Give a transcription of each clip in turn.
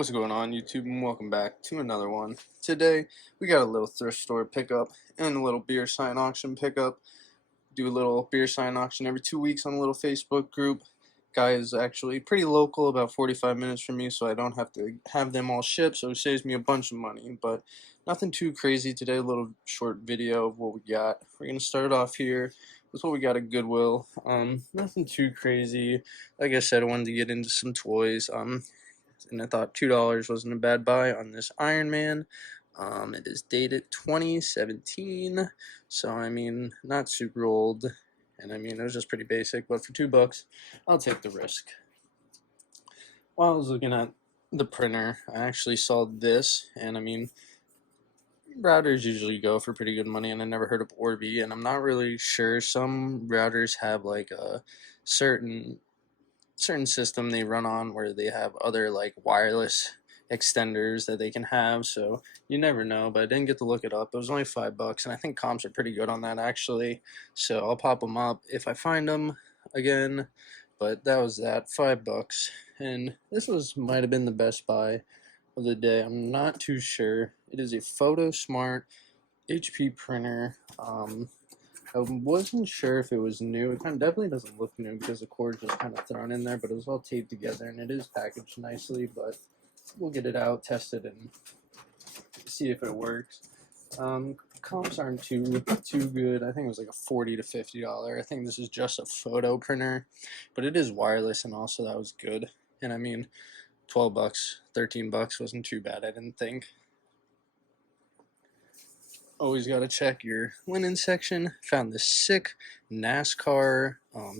What's going on, YouTube, and welcome back to another one. Today we got a little thrift store pickup and a little beer sign auction pickup. Do a little beer sign auction every 2 weeks on a little Facebook group. Guy is actually pretty local, about 45 minutes from me, so I don't have to have them all shipped, so it saves me a bunch of money. But nothing too crazy today. A little short video of what we got. We're gonna start off here with what we got at Goodwill. Nothing too crazy. Like I said, I wanted to get into some toys. And I thought $2 wasn't a bad buy on this Iron Man. It is dated 2017, so I mean, not super old, and I mean, it was just pretty basic, but for $2, I'll take the risk. While I was looking at the printer, I actually saw this, and I mean, routers usually go for pretty good money, and I never heard of Orbi, and I'm not really sure. Some routers have like a certain system they run on where they have other like wireless extenders that they can have, so you never know. But I didn't get to look it up. It was only $5, and I think comps are pretty good on that actually, so I'll pop them up if I find them again. But that was that, $5, and this might have been the best buy of the day. I'm not too sure. It is a Photo Smart HP printer. I wasn't sure if it was new. It definitely doesn't look new because the cord's just kind of thrown in there, but it was all taped together, and it is packaged nicely. But we'll get it out, test it, and see if it works. Comps aren't too good. I think it was like a $40 to $50. I think this is just a photo printer, but it is wireless, and also that was good. And I mean, $12, $13 wasn't too bad, I didn't think. Always got to check your linen section. Found this sick NASCAR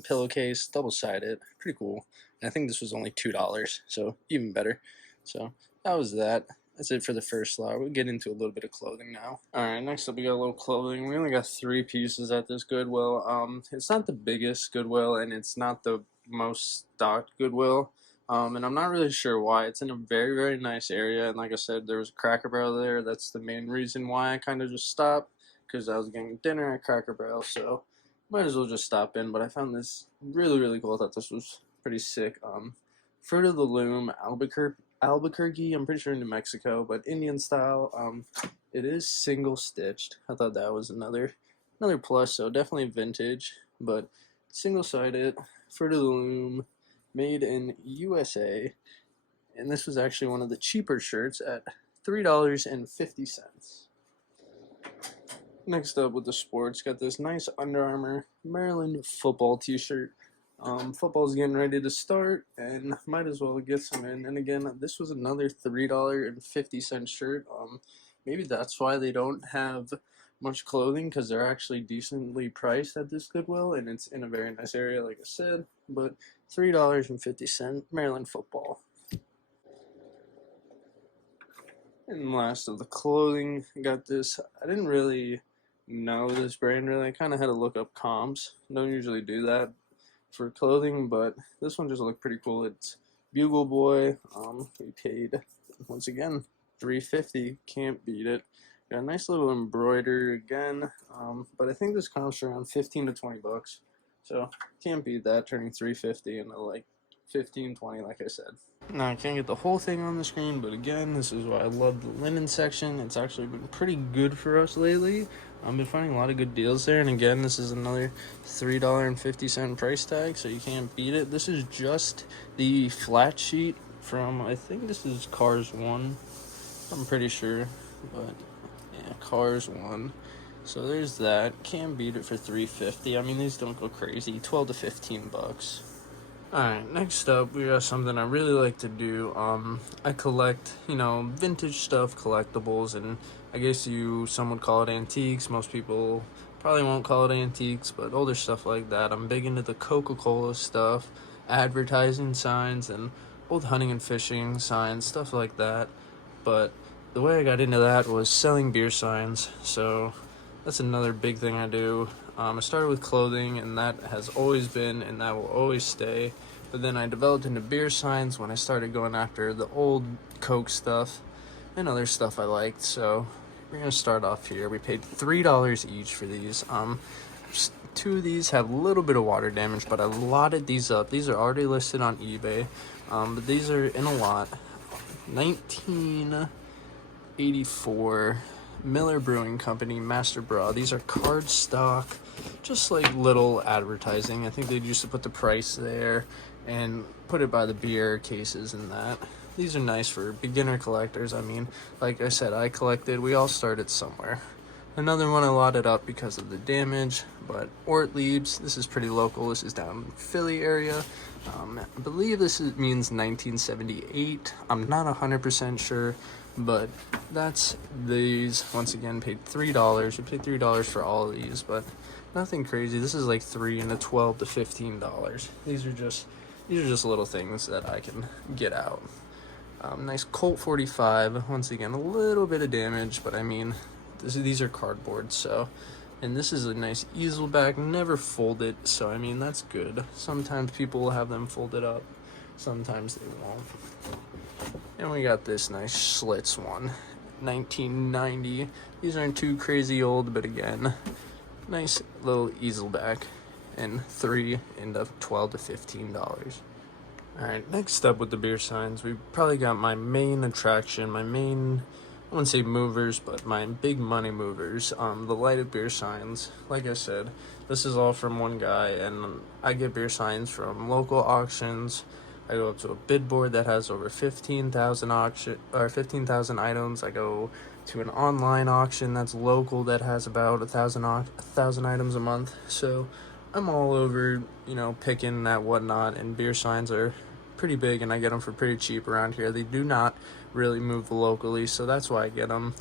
pillowcase, double-sided, pretty cool. And I think this was only $2, so even better. So that was that. That's it for the first lot. We'll get into a little bit of clothing now. Alright, next up we got a little clothing. We only got 3 pieces at this Goodwill. It's not the biggest Goodwill, and it's not the most stocked Goodwill. And I'm not really sure why. It's in a very, very nice area, and like I said, there was a Cracker Barrel there. That's the main reason why I kind of just stopped, because I was getting dinner at Cracker Barrel, so might as well just stop in. But I found this really, really cool. I thought this was pretty sick. Fruit of the Loom, Albuquerque, I'm pretty sure in New Mexico, but Indian style. It is single stitched. I thought that was another plus, so definitely vintage, but single-sided, Fruit of the Loom, made in USA, and this was actually one of the cheaper shirts at $3.50. Next up with the sports, got this nice Under Armour Maryland football t-shirt. Football's getting ready to start, and might as well get some in. And again, this was another $3.50 shirt. Maybe that's why they don't have much clothing, because they're actually decently priced at this Goodwill, and it's in a very nice area, like I said. But $3.50 Maryland football. And last of the clothing, I got this. I didn't really know this brand really. I kind of had to look up comps. Don't usually do that for clothing, but this one just looked pretty cool. It's Bugle Boy. We paid, once again, $3.50. Can't beat it. Got a nice little embroidery again, but I think this costs around $15 to $20. So can't beat that, turning $3.50 into like $15, $20, like I said. Now I can't get the whole thing on the screen, but again, this is why I love the linen section. It's actually been pretty good for us lately. I've been finding a lot of good deals there, and again, this is another $3.50 price tag, so you can't beat it. This is just the flat sheet from, I think this is Cars 1. I'm pretty sure, but yeah, Cars 1. So there's that. Can't beat it for $3.50. I mean, these don't go crazy. $12 to $15. Alright, next up, we got something I really like to do. I collect, vintage stuff, collectibles, and I guess some would call it antiques. Most people probably won't call it antiques, but older stuff like that. I'm big into the Coca-Cola stuff, advertising signs, and old hunting and fishing signs, stuff like that. But the way I got into that was selling beer signs, so that's another big thing I do. I started with clothing, and that has always been, and that will always stay. But then I developed into beer signs when I started going after the old Coke stuff and other stuff I liked. So we're going to start off here. We paid $3 each for these. 2 of these have a little bit of water damage, but I lotted these up. These are already listed on eBay, but these are in a lot. 1984 Miller Brewing Company Master Bra. These are card stock, just like little advertising. I think they used to put the price there and put it by the beer cases and that. These are nice for beginner collectors. I mean, like I said, I collected. We all started somewhere. Another one I lotted up because of the damage, but Ortlieb's, this is pretty local. This is down in Philly area. I believe means 1978. I'm not 100% sure, but that's these. Once again, paid $3. We paid $3 for all of these, but nothing crazy. This is like $3 and the $12 to $15. These are just little things that I can get out. Nice Colt 45. Once again, a little bit of damage, but I mean, these are cardboard, so. And this is a nice easel back, never folded, so I mean, that's good. Sometimes people will have them folded up, sometimes they won't. And we got this nice Schlitz one, 1990. These aren't too crazy old, but again, nice little easel back, and $3 and $12 to $15. Alright, next up with the beer signs, we probably got my main attraction, I wouldn't say movers, but my big money movers, the lighted beer signs. Like I said, this is all from one guy, and I get beer signs from local auctions. I go up to a bid board that has over 15,000 items. I go to an online auction that's local that has about 1,000 items a month. So I'm all over, picking that whatnot, and beer signs are pretty big, and I get them for pretty cheap around here. They do not really move locally, so that's why I get them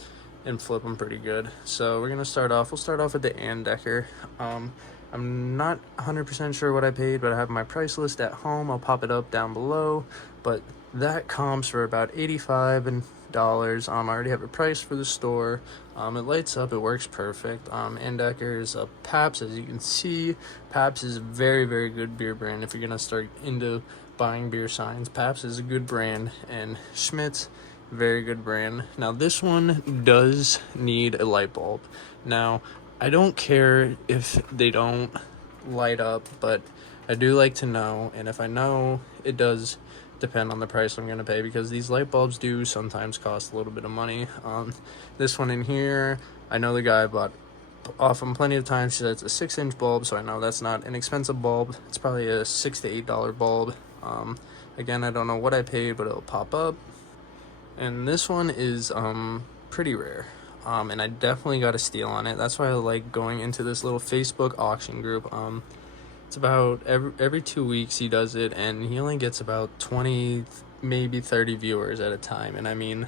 and flip them pretty good. So we'll start off with the Andecker. I'm not 100% sure what I paid, but I have my price list at home. I'll pop it up down below, but that comps for about $85. I already have a price for the store. It lights up, it works perfect. Andecker is a Pabst, as you can see. Pabst is a very, very good beer brand if you're gonna start into buying beer signs. Pabst is a good brand, and Schmidt's, very good brand. Now this one does need a light bulb. Now I don't care if they don't light up, but I do like to know, and if I know, it does depend on the price I'm gonna pay, because these light bulbs do sometimes cost a little bit of money. This one in here, I know the guy bought off him plenty of times. He said it's a 6-inch bulb, so I know that's not an expensive bulb. It's probably a $6 to $8 bulb. Again, I don't know what I paid, but it'll pop up. And this one is pretty rare, and I definitely got a steal on it. That's why I like going into this little Facebook auction group. It's about every 2 weeks he does it, and he only gets about 20, maybe 30 viewers at a time. And I mean,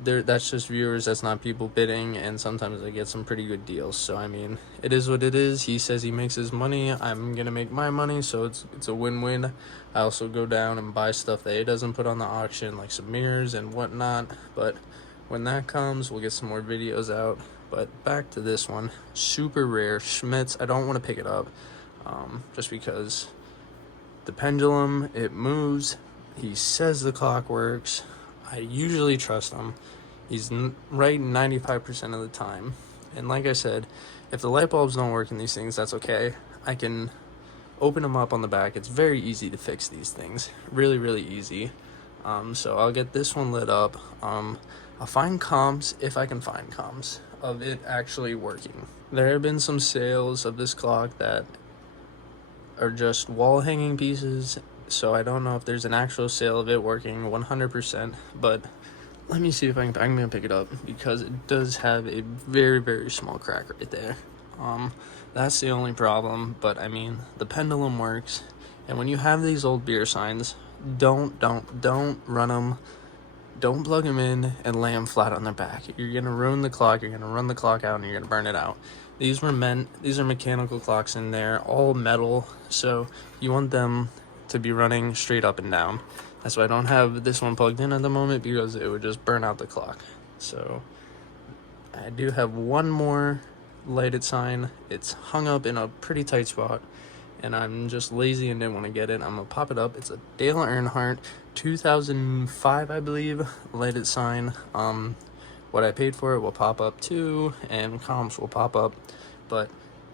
that's just viewers, that's not people bidding, and sometimes I get some pretty good deals. So I mean, it is what it is. He says he makes his money, I'm gonna make my money, so it's a win-win. I also go down and buy stuff that he doesn't put on the auction, like some mirrors and whatnot, but when that comes, we'll get some more videos out. But back to this one, super rare Schmidt's. I don't want to pick it up, just because the pendulum, it moves. He says the clock works. I usually trust him. He's right 95% of the time. And like I said, if the light bulbs don't work in these things, that's okay. I can open them up on the back. It's very easy to fix these things. Really, really easy. So I'll get this one lit up. I'll find comps, if I can find comps, of it actually working. There have been some sales of this clock that are just wall hanging pieces, so I don't know if there's an actual sale of it working 100%, but let me see if I'm gonna pick it up, because it does have a very, very small crack right there. That's the only problem, but I mean, the pendulum works. And when you have these old beer signs, don't run them, don't plug them in and lay them flat on their back. You're gonna ruin the clock, you're gonna run the clock out, and you're gonna burn it out. These are mechanical clocks in there, all metal, so you want them to be running straight up and down. That's why I don't have this one plugged in at the moment, because it would just burn out the clock. So I do have one more lighted sign. It's hung up in a pretty tight spot, and I'm just lazy and didn't want to get it. I'm gonna pop it up. It's a Dale Earnhardt 2005, I believe, lighted sign. What I paid for it will pop up too, and comps will pop up, but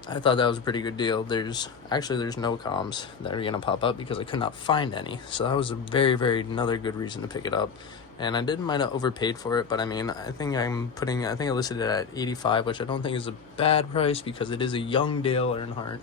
I thought that was a pretty good deal. There's no comms that are gonna pop up because I could not find any. So that was a very another good reason to pick it up. And I might have overpaid for it, but I mean, I think I listed it at 85, which I don't think is a bad price because it is a young Dale Earnhardt,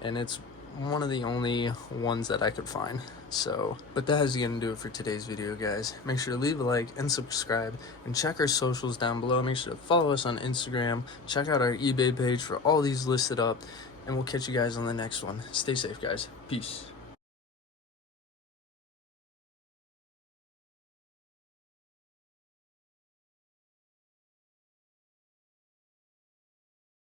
and it's one of the only ones that I could find. So, but that is gonna do it for today's video, guys. Make sure to leave a like and subscribe, and check our socials down below. Make sure to follow us on Instagram, check out our eBay page for all these listed up, and we'll catch you guys on the next one. Stay safe, guys. Peace.